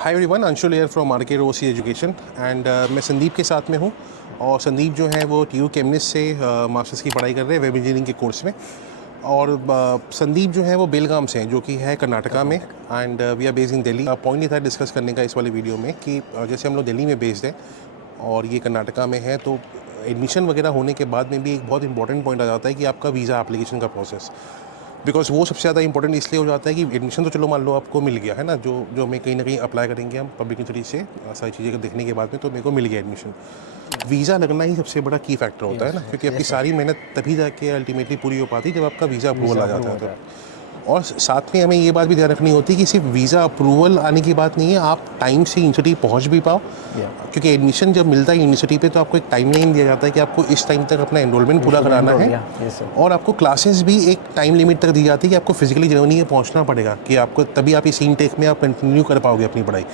Hi everyone, Anshul here from market OC education and मैं संदीप के साथ में हूँ। और संदीप जो है वो TU केमिस्ट से मास्टर्स की पढ़ाई कर रहे हैं वेब इंजीनियरिंग के कोर्स में। और संदीप जो है वो बेलगाम से हैं, जो कि है कर्नाटका में, and we are based in Delhi. Point ये था डिस्कस करने का इस वाले वीडियो में कि जैसे हम लोग दिल्ली में बेस्ड हैं और ये कर्नाटका में है, तो एडमिशन वगैरह होने के बाद में भी एक बहुत इंपॉर्टेंट पॉइंट आ जाता है कि आपका वीज़ा एप्लीकेशन का प्रोसेस। बिकॉज वो सबसे ज़्यादा इंपॉर्टेंट इसलिए हो जाता है कि एडमिशन तो चलो मान लो आपको मिल गया है ना, जो हमें कहीं ना कहीं अप्लाई करेंगे हम पब्लिक यूनिवर्सिटी से सारी चीज़ें को देखने के बाद में, तो मेरे को मिल गया एडमिशन। वीज़ा लगना ही सबसे बड़ा की फैक्टर होता है ना, क्योंकि आपकी सारी मेहनत तभी जाके अल्टीमेटली पूरी हो पाती है जब आपका वीज़ा अप्रूवल आ जाता है। तो और साथ में हमें ये बात भी ध्यान रखनी होती है कि सिर्फ वीज़ा अप्रूवल आने की बात नहीं है, आप टाइम से यूनिवर्सिटी पहुंच भी पाओ। क्योंकि एडमिशन जब मिलता है यूनिवर्सिटी पे तो आपको एक टाइम लाइन दिया जाता है कि आपको इस टाइम तक अपना एनरोलमेंट पूरा कराना है। और आपको क्लासेस भी एक टाइम लिमिट तक दी जाती है कि आपको फिजिकली जर्नी में पहुंचना पड़ेगा, कि आपको तभी आप इस इनटेक में आप कंटिन्यू कर पाओगे अपनी पढ़ाई।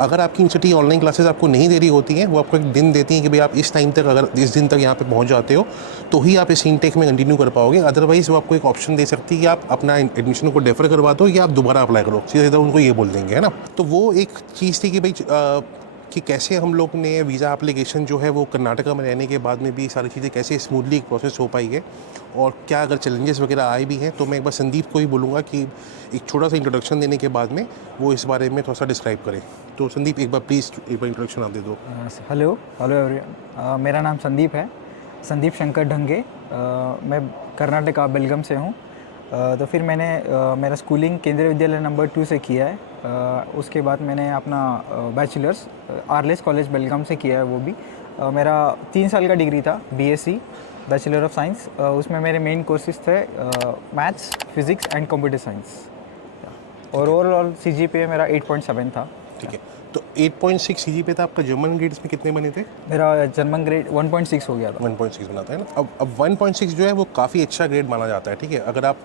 अगर आपकी यूनिवर्सिटी ऑनलाइन क्लासेस आपको नहीं दे रही होती हैं, वो आपको एक दिन देती हैं कि भाई आप इस टाइम तक, अगर इस दिन तक यहाँ पे पहुँच जाते हो तो ही आप इस इनटेक में कंटिन्यू कर पाओगे। अदरवाइज़ वो आपको एक ऑप्शन दे सकती है कि आप अपना एडमिशन को डेफर करवा दो या आप दोबारा अप्लाई करो, सीधा सीधा उनको ये बोल देंगे, है ना। तो वो एक चीज़ थी कि भाई कि कैसे हम लोग ने वीज़ा एप्लीकेशन जो है वो कर्नाटका में रहने के बाद में भी सारी चीज़ें कैसे स्मूथली प्रोसेस हो पाई है, और क्या अगर चैलेंजेस वगैरह आए भी हैं। तो मैं एक बार संदीप को ही बोलूँगा कि एक छोटा सा इंट्रोडक्शन देने के बाद में वो इस बारे में थोड़ा सा डिस्क्राइब करें। तो संदीप एक बार प्लीज़ एक बार इंट्रोडक्शन आप दे दो। हेलो हेलो एवरीवन, मेरा नाम संदीप है, संदीप शंकर ढंगे। मैं कर्नाटका बेलगाम से हूँ। तो फिर मैंने मेरा स्कूलिंग केंद्रीय विद्यालय नंबर 2 से किया है। उसके बाद मैंने अपना बैचलर्स आरलेस कॉलेज बेलगाम से किया है। वो भी मेरा 3 साल का डिग्री था, BSc बैचलर ऑफ साइंस। उसमें मेरे मेन कोर्सेज थे maths, physics and computer science. और ओवरऑल CGPA मेरा 8.7 था। ठीक है, तो 8.6 CGPA था आपका। जर्मन ग्रेड्स में कितने बने थे? मेरा जर्मन ग्रेड 1.6 हो गया था। 1.6 बनाता है ना। अब 1.6 जो है वो काफ़ी अच्छा ग्रेड माना जाता है। ठीक है, अगर आप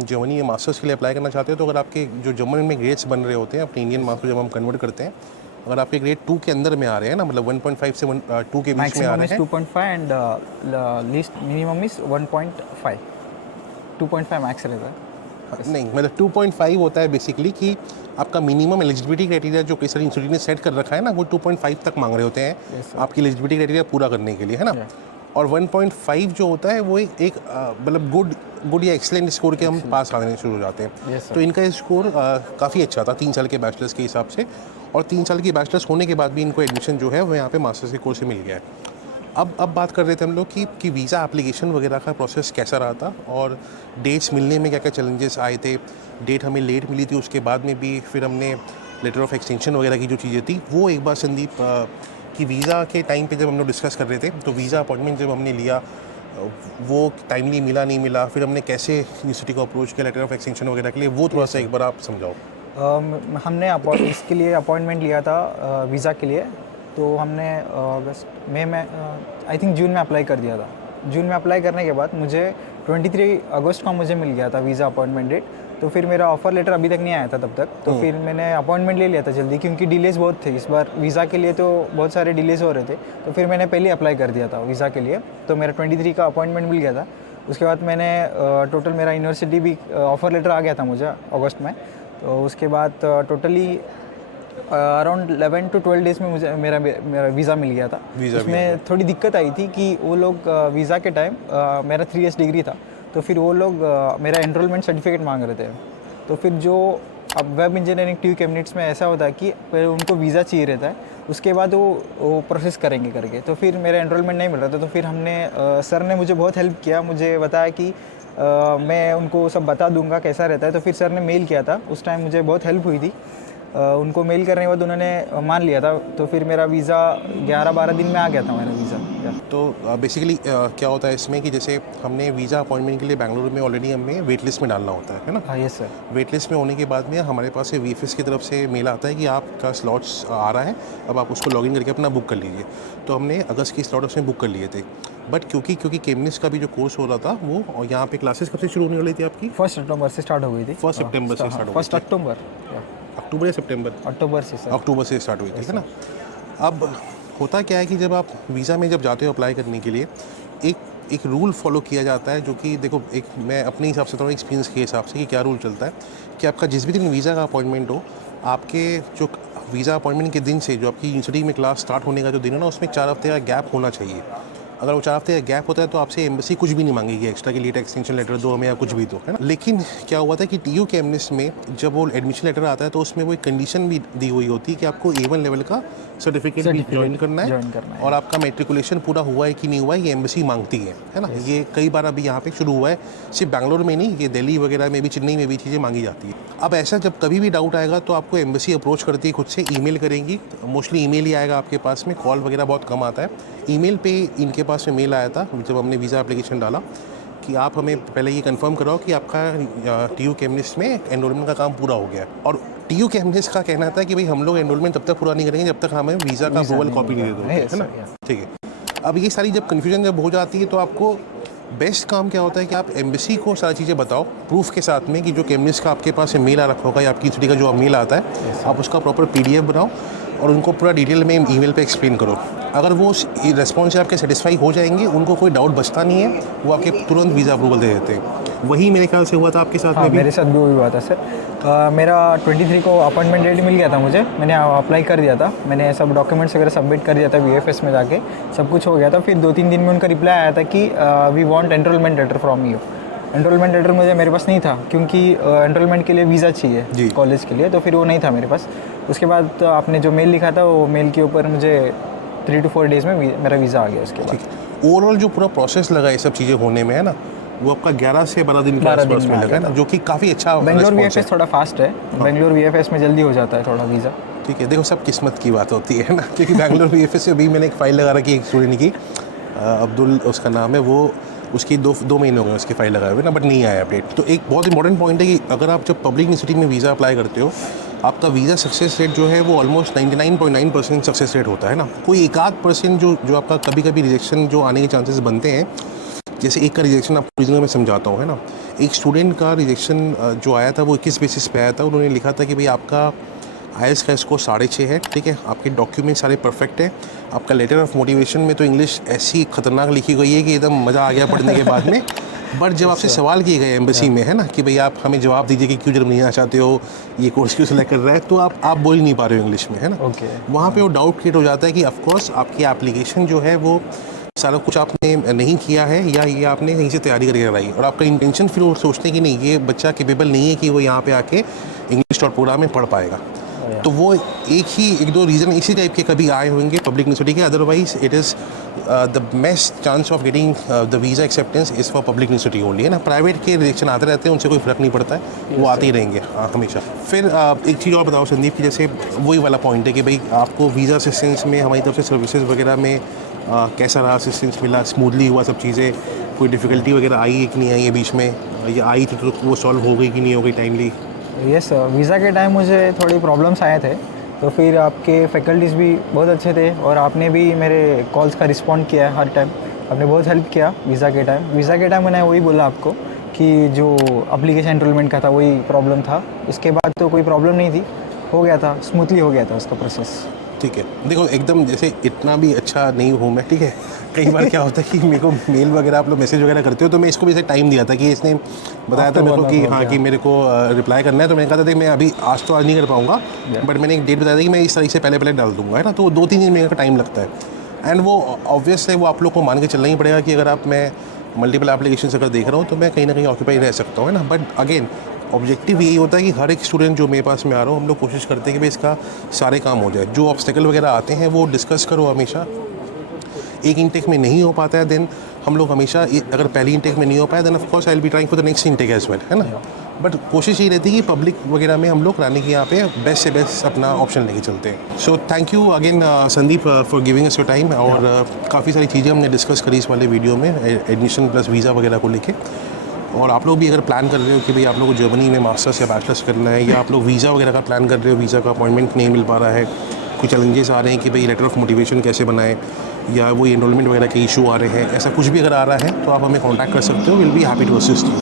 जर्मनी में मास्टर्स के लिए अप्लाई करना चाहते हो तो अगर आपके जो जर्मन में ग्रेड्स बन रहे होते हैं अपने इंडियन मार्क्स जब हम कन्वर्ट करते हैं, अगर आपके ग्रेड 2 के अंदर में आ रहे हैं ना, मतलब 1.5 से 2 के बीच में आ रहे हैं, 2.5 and least minimum is 1.5, 2.5 max रहता है। नहीं, मतलब 2.5 होता है बेसिकली कि आपका मिनिमम एलिजिबिलिटी क्राइटेरिया जो कई सारी इंस्टीट्यूट ने सेट कर रखा है ना, वो 2.5 तक मांग रहे होते हैं आपकी एलिजिबिलिटी क्राइटेरिया पूरा करने के लिए, है ना। और 1.5 जो होता है वो एक मतलब गुड या एक्सीलेंट स्कोर के हम पास आने शुरू हो जाते हैं। तो इनका स्कोर काफ़ी अच्छा था 3 साल के बैचलर्स के हिसाब से, और 3 साल की बैचलर्स होने के बाद भी इनको एडमिशन जो है वो यहाँ पे मास्टर्स के कोर्स से मिल गया है। अब बात कर रहे थे हम लोग कि वीज़ा एप्लीकेशन वगैरह का प्रोसेस कैसा रहा था और डेट्स मिलने में क्या क्या चैलेंजेस आए थे। डेट हमें लेट मिली थी, उसके बाद में भी फिर हमने लेटर ऑफ एक्सटेंशन वगैरह की जो चीज़ें थी वो एक बार संदीप कि वीज़ा के टाइम पे जब हम लोग डिस्कस कर रहे थे, तो वीज़ा अपॉइंटमेंट जब हमने लिया वो टाइमली मिला नहीं मिला, फिर हमने कैसे यूनिवर्सिटी को अप्रोच किया लेटर ऑफ एक्सटेंशन वगैरह के लिए, वो थोड़ा सा एक बार आप समझाओ। हमने इसके लिए अपॉइंटमेंट लिया था वीज़ा के लिए। तो हमने अगस्त में आई थिंक जून में अप्लाई कर दिया था। जून में अप्लाई करने के बाद मुझे 23 अगस्त को मुझे मिल गया था वीज़ा अपॉइंटमेंट डेट। तो फिर मेरा ऑफ़र लेटर अभी तक नहीं आया था तब तक। तो फिर मैंने अपॉइंटमेंट ले लिया था जल्दी, क्योंकि डिलेज़ बहुत थे इस बार वीज़ा के लिए, तो बहुत सारे डिलेज़ हो रहे थे। तो फिर मैंने पहले अप्लाई कर दिया था वीज़ा के लिए, तो मेरा 23 का अपॉइंटमेंट मिल गया था। उसके बाद मैंने टोटल मेरा यूनिवर्सिटी भी ऑफ़र लेटर आ गया था मुझे अगस्त में। तो उसके बाद टोटली अराउंड 11 to 12 डेज़ में मुझे मेरा वीज़ा मिल गया था। उसमें थोड़ी दिक्कत आई थी कि वो लोग वीज़ा के टाइम मेरा 3 years डिग्री था, तो फिर वो लोग मेरा एनरोलमेंट सर्टिफिकेट मांग रहे थे। तो फिर जो अब वेब इंजीनियरिंग TU केमिस्ट में ऐसा होता है कि पहले उनको वीज़ा चाहिए रहता है, उसके बाद वो प्रोसेस करेंगे करके। तो फिर मेरा एनरोलमेंट नहीं मिल रहा था। तो फिर हमने सर ने मुझे बहुत हेल्प किया, मुझे बताया कि मैं उनको सब बता दूंगा कैसा रहता है। तो फिर सर ने मेल किया था, उस टाइम मुझे बहुत हेल्प हुई थी। उनको मेल करने के बाद उन्होंने मान लिया था। तो फिर मेरा वीज़ा 11-12 दिन में आ गया था मेरा वीज़ा। तो बेसिकली क्या होता है इसमें कि जैसे हमने वीज़ा अपॉइंटमेंट के लिए बेंगलुरु में ऑलरेडी हमें वेट लिस्ट में डालना होता है ना। हाँ, यस सर। वेट लिस्ट में होने के बाद में हमारे पास से VFS की तरफ से मेल आता है कि आपका स्लॉट्स आ रहा है, अब आप उसको लॉगिन करके अपना बुक कर लीजिए। तो हमने अगस्त की स्लॉट उसमें बुक कर लिए थे। बट क्योंकि केमिस्ट का भी जो कोर्स हो रहा था वो, और यहाँ पे क्लासेस कब से शुरू होने वाली थी आपकी? 1 सितंबर से स्टार्ट हो गई थी। 1 सितंबर से स्टार्ट हो गई। 1 अक्टूबर, अक्टूबर या सितंबर? अक्टूबर से सर। अक्टूबर से स्टार्ट हुई थी, है ना। अब होता क्या है कि जब आप वीज़ा में जब जाते हो अप्लाई करने के लिए, एक रूल फॉलो किया जाता है, जो कि देखो मैं अपने हिसाब से थोड़ा एक्सपीरियंस के हिसाब से कि क्या रूल चलता है कि आपका जिस भी दिन वीज़ा का अपॉइंटमेंट हो, आपके जो वीज़ा अपॉइंटमेंट के दिन से जो आपकी यूनिवर्सिटी में क्लास स्टार्ट होने का जो दिन है ना, उसमें 4 हफ्ते का गैप होना चाहिए। अगर वो 4 हफ्ते का गैप होता है तो आपसे एम्बेसी कुछ भी नहीं मांगेगी एक्स्ट्रा, के लिए एक्सटेंशन लेटर दो हमें या कुछ भी दो, है ना। लेकिन क्या हुआ था कि TU कैम्पस में जब वो एडमिशन लेटर आता है तो उसमें वो एक कंडीशन भी दी हुई होती है कि आपको A1 लेवल का सर्टिफिकेट भी ज्वाइन करना है और आपका मेट्रिकुलेशन पूरा हुआ है कि नहीं हुआ है, ये एम्बेसी मांगती है ना। ये कई बार अभी यहाँ पे शुरू हुआ है, सिर्फ बैंगलोर में नहीं, ये दिल्ली वगैरह में भी, चेन्नई में भी चीज़ें मांगी जाती है। अब ऐसा जब कभी भी डाउट आएगा तो आपको एम्बेसी अप्रोच करती है खुद से, ईमेल करेंगी, मोस्टली ईमेल ही आएगा आपके पास में, कॉल वगैरह बहुत कम आता है। ईमेल पे इनके पास में मेल आया था जब हमने वीज़ा एप्लीकेशन डाला कि आप हमें पहले ये कंफर्म कराओ कि आपका TU कैम्पस में एनरोलमेंट का काम पूरा हो गया है। और TU कैम्पस का कहना था कि भाई हम लोग एनरोलमेंट तब तक पूरा नहीं करेंगे जब तक हमें वीज़ा का अप्रूवल कॉपी नहीं दे दोगे, है ना। ठीक है, अब ये सारी जब कन्फ्यूजन जब हो जाती है तो आपको बेस्ट काम क्या होता है कि आप एम्बेसी को सारी चीज़ें बताओ प्रूफ के साथ में कि जो कैम्पस का आपके पास मेल आ रखा होगा या आपकी यूनिवर्सिटी का जो मेल आता है, आप उसका प्रॉपर PDF बनाओ और उनको पूरा डिटेल में ईमेल पे एक्सप्लेन करो। अगर वो रिस्पॉन्स से आपके सेटिस्फाई हो जाएंगे, उनको कोई डाउट बचता नहीं है, वो आपके तुरंत वीज़ा अप्रूवल दे देते हैं। वही मेरे ख्याल से हुआ था आपके साथ में भी। मेरे साथ भी वही हुआ था सर। मेरा 23 को अपॉइंटमेंट डेट मिल गया था मुझे, मैंने अप्लाई कर दिया था, मैंने सब डॉक्यूमेंट्स वगैरह सबमिट कर दिया था VFS में जाके, सब कुछ हो गया था। फिर 2-3 दिन में उनका रिप्लाई आया था कि we want enrolment letter from you. Enrolment letter मुझे मेरे पास नहीं था क्योंकि एनरोलमेंट के लिए वीज़ा चाहिए कॉलेज के लिए, तो फिर वो नहीं था मेरे पास। उसके बाद तो आपने जो मेल लिखा था वो मेल के ऊपर मुझे 3 to 4 डेज़ में मेरा वीज़ा आ गया। उसके बाद ओवरऑल जो पूरा प्रोसेस लगा ये सब चीज़ें होने में, है ना, वो आपका 11 से 12 दिन के आसपास में लगा है ना, जो कि काफ़ी अच्छा। बेंगलोर VFS थोड़ा फास्ट है, बेंगलोर VFS में जल्दी हो जाता है थोड़ा वीज़ा। ठीक है, देखो सब किस्मत की बात होती है ना, क्योंकि बेंगलोर VFS से अभी मैंने एक फ़ाइल लगा रखी है एक स्टूडेंट की, अब्दुल उसका नाम है, वो उसकी 2 महीने हो गए उसकी फ़ाइल लगाए हुए ना, बट नहीं आया अपडेट। तो एक बहुत इंपॉर्टेंट पॉइंट है कि अगर आप जब पब्लिक यूनिवर्सिटी में वीज़ा अप्लाई करते हो, आपका वीज़ा सक्सेस रेट जो है वो ऑलमोस्ट 99.9% सक्सेस रेट होता है ना। कोई 1-8% जो आपका कभी कभी रिजेक्शन जो आने के चांसेस बनते हैं, जैसे एक का रिजेक्शन आपको रीजन में समझाता हूँ, है ना। एक स्टूडेंट का रिजेक्शन जो आया था वो 21 बेसिस पे आया था। उन्होंने लिखा था कि भाई आपका IELTS का स्कोर 6.5 है, ठीक है, आपके डॉक्यूमेंट सारे परफेक्ट है, आपका लेटर ऑफ मोटिवेशन में तो इंग्लिश ऐसी खतरनाक लिखी गई है कि एकदम मज़ा आ गया पढ़ने के बाद में। बट जब आपसे सवाल किए गए एम्बेसी में, है ना, कि भाई आप हमें जवाब दीजिए कि क्यों जर्मनी आना चाहते हो, ये कोर्स क्यों सेलेक्ट कर रहा है, तो आप बोल नहीं पा रहे हो इंग्लिश में, है ना। वहाँ पे वो डाउट क्रिएट हो जाता है कि ऑफकोर्स आपकी एप्लीकेशन जो है वो सारा कुछ आपने नहीं किया है या ये आपने कहीं से तैयारी करके कराई, और आपका इंटेंशन फिर वो सोचते हैं कि नहीं ये बच्चा कैपेबल नहीं है कि वो यहाँ पे आके इंग्लिश और प्रोग्राम में पढ़ पाएगा। तो वो एक दो रीज़न इसी टाइप के कभी आए होंगे पब्लिक यूनिवर्सिटी के। Otherwise it is the best chance of getting the visa acceptance is for public university only, है ना। प्राइवेट के रिजेक्शन आते रहते हैं, उनसे कोई फ़र्क नहीं पड़ता है, वो आते ही रहेंगे हमेशा। फिर एक चीज़ और बताओ संदीप की, जैसे वही वाला पॉइंट है कि भाई आपको वीज़ा असिस्टेंस में हमारी तरफ से सर्विसेज वगैरह में कैसा रहा, असिस्टेंस मिला, स्मूथली हुआ सब चीज़ें, कोई डिफ़िकल्टी वगैरह आई है कि नहीं आई है बीच में, या आई थी तो वो सॉल्व हो गई कि नहीं हो गई टाइमली? यस, वीज़ा के टाइम मुझे थोड़ी प्रॉब्लम्स आए थे, तो फिर आपके फैकल्टीज़ भी बहुत अच्छे थे और आपने भी मेरे कॉल्स का रिस्पॉन्ड किया है हर टाइम, आपने बहुत हेल्प किया वीज़ा के टाइम। मैंने वही बोला आपको कि जो एप्लीकेशन एनरोलमेंट का था वही प्रॉब्लम था, इसके बाद तो कोई प्रॉब्लम नहीं थी, हो गया था, स्मूथली हो गया था उसका प्रोसेस। ठीक है, देखो एकदम जैसे इतना भी अच्छा नहीं हूँ मैं, ठीक है। कई बार क्या होता है कि मेरे को मेल वगैरह आप लोग मैसेज वगैरह करते हो, तो मैं इसको भी ऐसे टाइम दिया था कि इसने बताया था मेरे को कि हाँ कि मेरे को रिप्लाई करना है, तो मैंने कहा था कि मैं अभी आज तो नहीं कर पाऊँगा, बट मैंने एक डेट बताया था कि मैं इस तारीख से पहले डाल दूँगा, है ना। तो 2-3 दिन मेरे का टाइम लगता है, एंड वो ऑब्वियस है, वो आप लोग को मान के चलना ही पड़ेगा कि अगर आप मैं मल्टीपल एप्लीकेशन अगर देख रहा हूँ तो मैं कहीं ना कहीं ऑक्यूपाई रह सकता हूँ, है ना। बट अगेन ऑब्जेक्टिव यही होता है कि हर एक स्टूडेंट जो मेरे पास में आ रहा हो, हम लोग कोशिश करते हैं कि भाई इसका सारे काम हो जाए। जो ऑब्स्टेकल वगैरह आते हैं वो डिस्कस करो हमेशा। एक इंटेक में नहीं हो पाता है देन हम लोग हमेशा, अगर पहली इंटेक में नहीं हो पाया then of course I will be trying for the next intake as well, है ना। बट कोशिश यही रहती है कि पब्लिक वगैरह में हम लोग कराने की यहाँ पे बेस्ट से बेस्ट अपना ऑप्शन लेके चलते हैं। So thank you again Sandeep for giving us your time, और काफ़ी सारी चीज़ें हमने डिस्कस करी इस वाले वीडियो में एडमिशन प्लस वीज़ा वगैरह को लेके। और आप लोग भी अगर प्लान कर रहे हो कि भाई आप लोग को जर्मनी में मास्टर्स या बैचलर्स करना है, या आप लोग वीज़ा वगैरह का प्लान कर रहे हो, वीज़ा का अपॉइंटमेंट नहीं मिल पा रहा है, कुछ चैलेंजेस आ रहे हैं कि भाई लेटर ऑफ मोटिवेशन कैसे बनाएं, या वो एनरोलमेंट वगैरह के इशू आ रहे हैं, ऐसा कुछ भी अगर आ रहा है तो आप हमें कांटेक्ट कर सकते हो, will be happy to assist you.